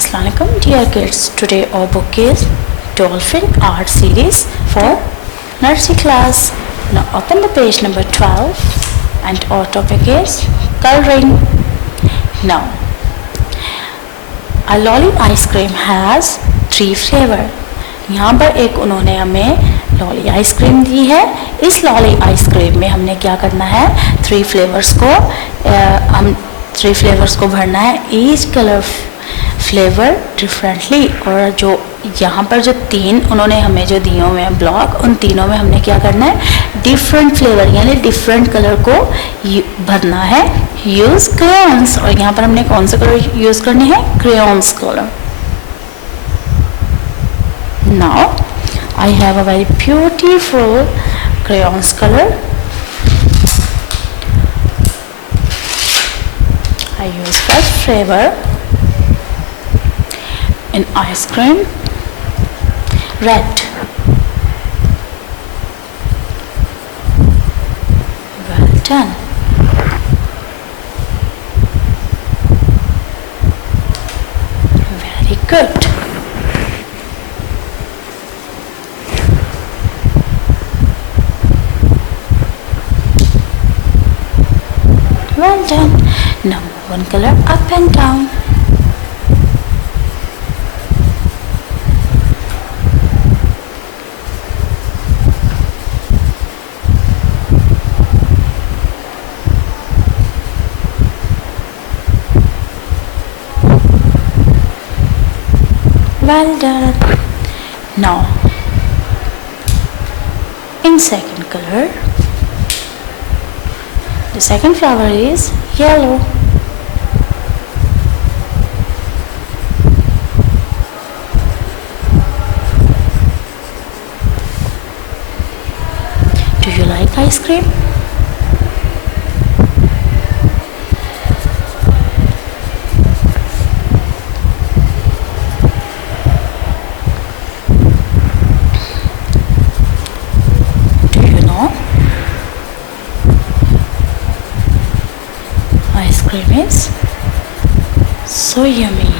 Assalamualaikum dear kids. Today our book is Dolphin Art Series for Nursery class. Now open the page number 12 and our topic is coloring. Now a lolly ice cream has 3 flavor. यहाँ पर एक उन्होंने हमें lolly ice cream दी है. इस lolly ice cream में हमने क्या करना है, 3 फ्लेवर्स को हम 3 फ्लेवर्स को भरना है. Each colour flavour differently. और जो यहाँ पर जो 3 उन्होंने हमें जो दिए हुए हैं ब्लॉक, उन तीनों में हमने क्या करना है, डिफरेंट फ्लेवर यानी डिफरेंट कलर को भरना है. Use crayons. और यहाँ पर हमने कौन से कलर यूज करने हैं, crayons colour. Now I have a very beautiful crayons color. I use first flavor in ice cream, red. Well done. Very good. Well done. Now one color up and down. Well done. Now in second color, the second flower is yellow. Do you like ice cream? Do you know ice cream is so yummy?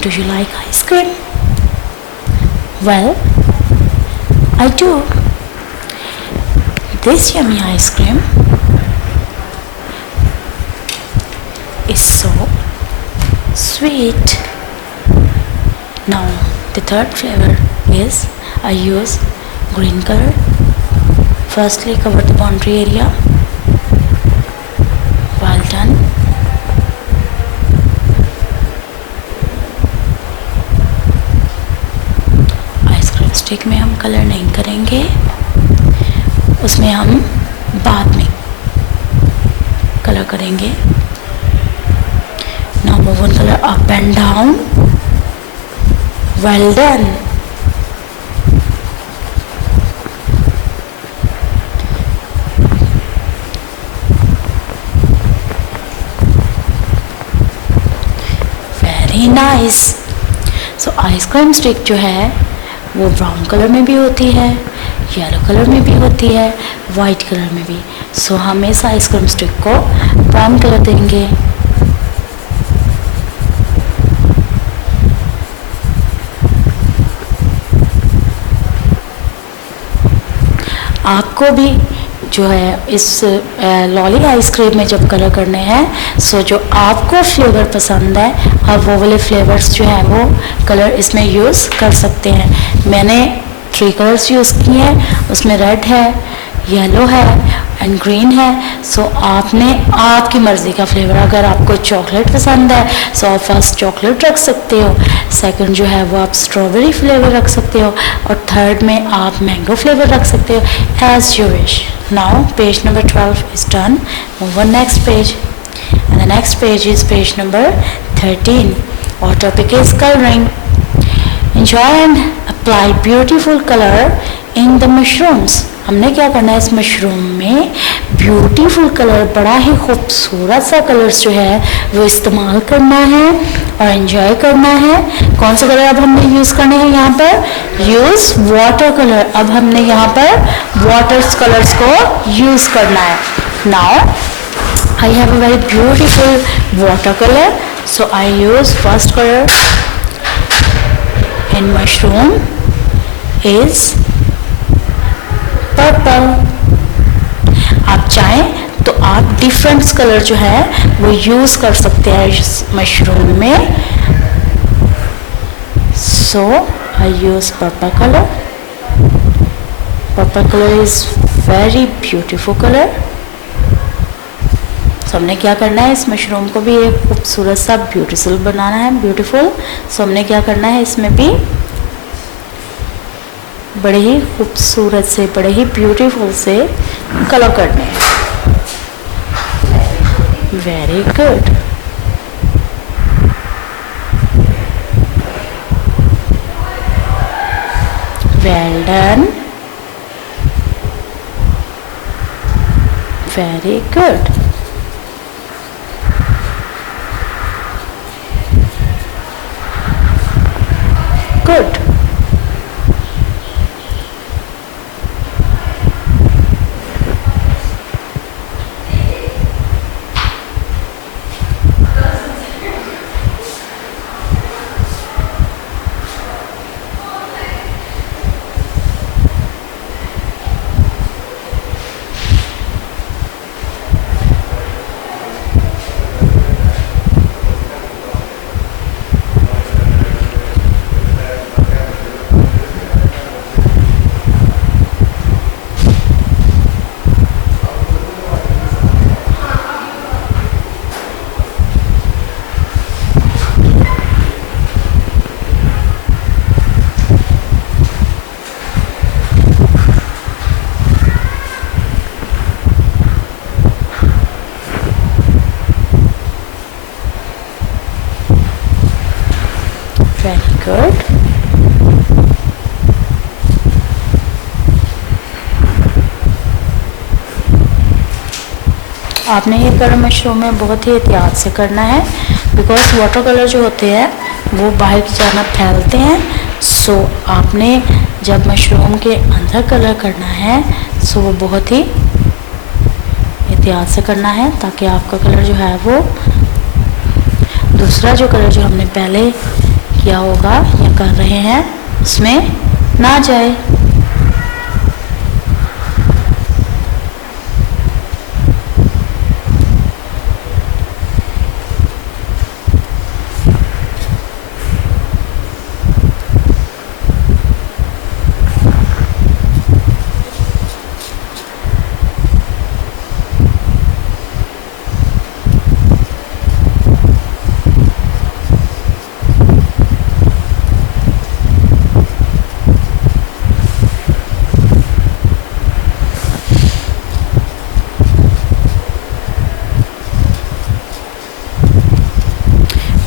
Do you like ice cream? Well, I do. This yummy ice cream is so sweet. Now the third flavor is, I use green color. Firstly cover the boundary area. Well done. Ice cream stick में हम कलर नहीं करेंगे, उसमें हम बाद में कलर करेंगे. Now move one color up and down. Well done. Very nice. So ice cream stick जो है वो ब्राउन कलर में भी होती है, येलो कलर में भी होती है, वाइट कलर में भी. सो हम इस आइसक्रीम स्टिक को ब्राउन कलर देंगे. आपको भी जो है इस लॉली आइसक्रीम में जब कलर करने हैं, सो जो आपको फ्लेवर पसंद है आप वो वाले फ्लेवर्स जो हैं वो कलर इसमें यूज़ कर सकते हैं. मैंने 3 कलर्स यूज़ किए हैं, उसमें रेड है, येलो है एंड ग्रीन है. सो आपने आपकी मर्ज़ी का फ्लेवर, अगर आपको चॉकलेट पसंद है सो आप फर्स्ट चॉकलेट रख सकते हो, सेकंड जो है वो आप स्ट्रॉबेरी फ्लेवर रख सकते हो, और थर्ड में आप मैंगो फ्लेवर रख सकते हो, as you wish. Now page number 12 is done. Move on next page, and the next page is page number 13. Our topic is coloring. Enjoy and apply beautiful color in the mushrooms. हमने क्या करना है, इस मशरूम में beautiful colour, बड़ा ही खूबसूरत सा कलर्स जो है वो इस्तेमाल करना है और एंजॉय करना है. कौन से कलर अब हमने यूज़ करने हैं, यहाँ पर यूज़ वाटर कलर. अब हमने यहाँ पर वाटर कलर्स को यूज़ करना है. Now I have a very beautiful watercolor. So I use first color in mushroom is purple. आप चाहें तो आप डिफरेंट कलर जो है वो यूज कर सकते हैं इस मशरूम में. So I use purple color. Purple color is very beautiful color. So हमने क्या करना है, इस मशरूम को भी एक खूबसूरत सा ब्यूटीफुल बनाना है, ब्यूटीफुल. सो हमने क्या करना है, इसमें भी बड़े ही खूबसूरत से, बड़े ही ब्यूटीफुल से कलर करने हैं. Very good. Well done. Very good. Good. Very good. आपने ये कलर मशरूम में बहुत ही एहतियात से करना है, बिकॉज वाटर कलर जो होते हैं वो बाहर की जानब फैलते हैं. सो आपने जब मशरूम के अंदर कलर करना है सो वो बहुत ही एहतियात से करना है, ताकि आपका कलर जो है वो दूसरा जो कलर जो हमने पहले किया होगा या कर रहे हैं उसमें ना जाए.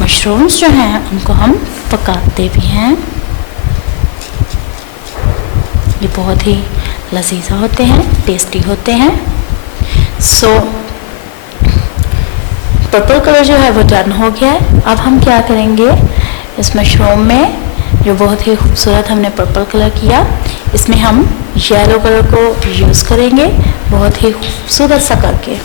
मशरूम्स जो हैं उनको हम पकाते भी हैं. ये बहुत ही लजीजा होते हैं, टेस्टी होते हैं. सो पर्पल कलर जो है वो डन हो गया है. अब हम क्या करेंगे, इस मशरूम में जो बहुत ही खूबसूरत हमने पर्पल कलर किया, इसमें हम येलो कलर को यूज़ करेंगे बहुत ही खूबसूरत सा करके.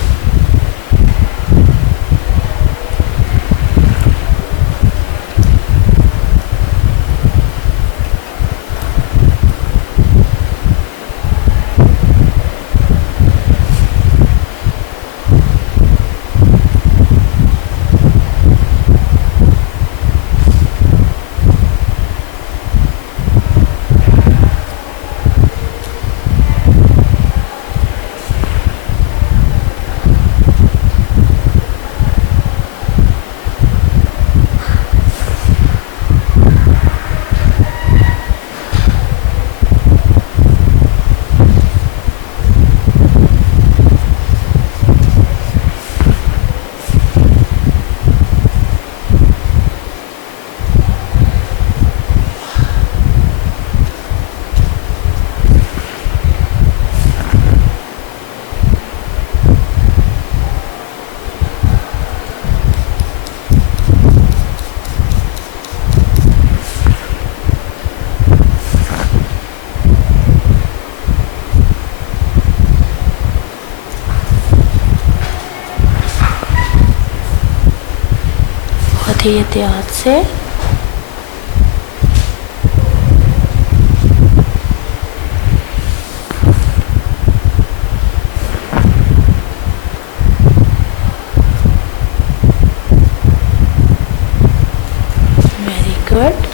एहतियात से वेरी गुड।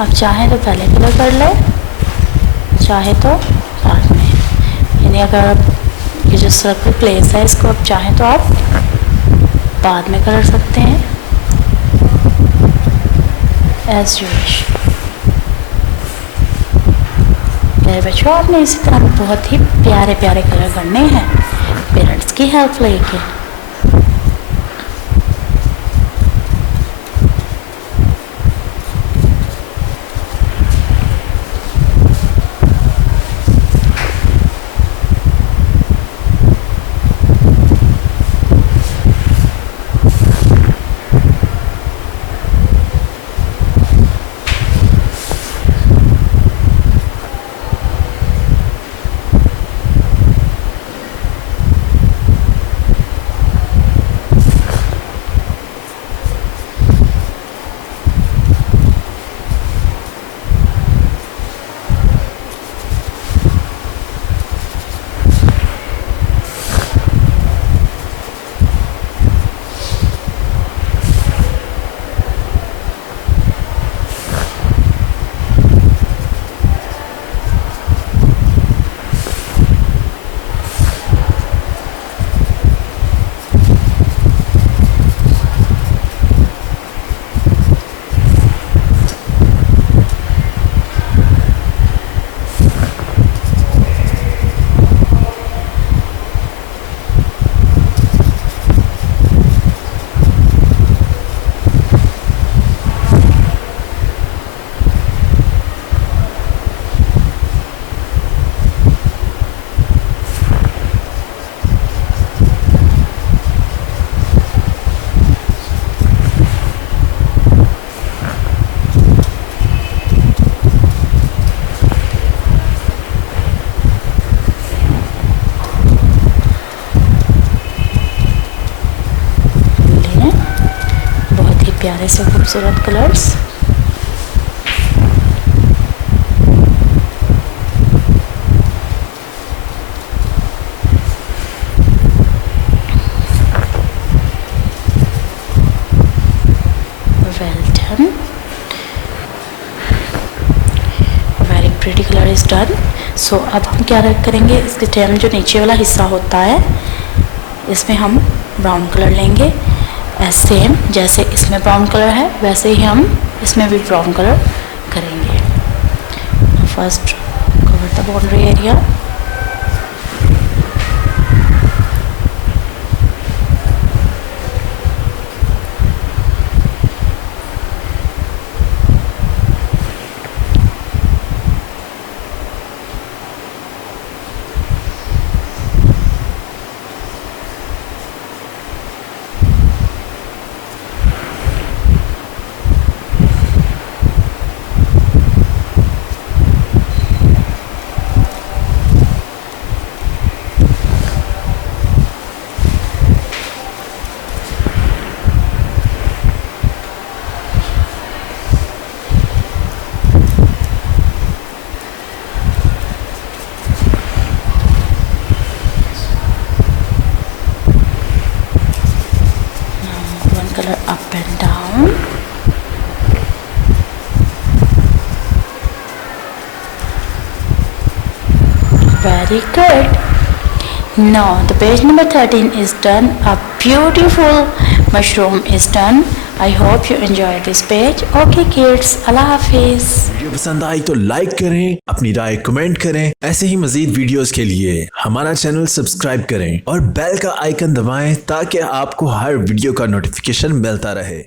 आप चाहें तो पहले कलर कर लें, चाहे तो बाद में, यानी अगर आप ये जो सर्कल प्लेस है इसको आप चाहें तो आप बाद में कलर सकते हैं, एज यू विश। मेरे बच्चों, आपने इसी तरह बहुत ही प्यारे प्यारे कलर करने हैं पेरेंट्स की हेल्प लेके। प्यारे से खूबसूरत colours. Well done, very pretty colour is done. So अब हम क्या करेंगे, इसके टाइम जो नीचे वाला हिस्सा होता है इसमें हम ब्राउन कलर लेंगे। सेम जैसे इसमें ब्राउन कलर है वैसे ही हम इसमें भी ब्राउन कलर करेंगे। First cover the boundary area. Color up and down. Very good. Now the page number 13 is done. A beautiful mushroom is done. I hope you enjoy this page. Okay kids, Allah Hafiz. Video पसंद आई तो लाइक करें, अपनी राय कमेंट करें। ऐसे ही मजीद वीडियोस के लिए हमारा channel subscribe करें और बेल का आइकन दबाएं ताकि आपको हर वीडियो का नोटिफिकेशन मिलता रहे।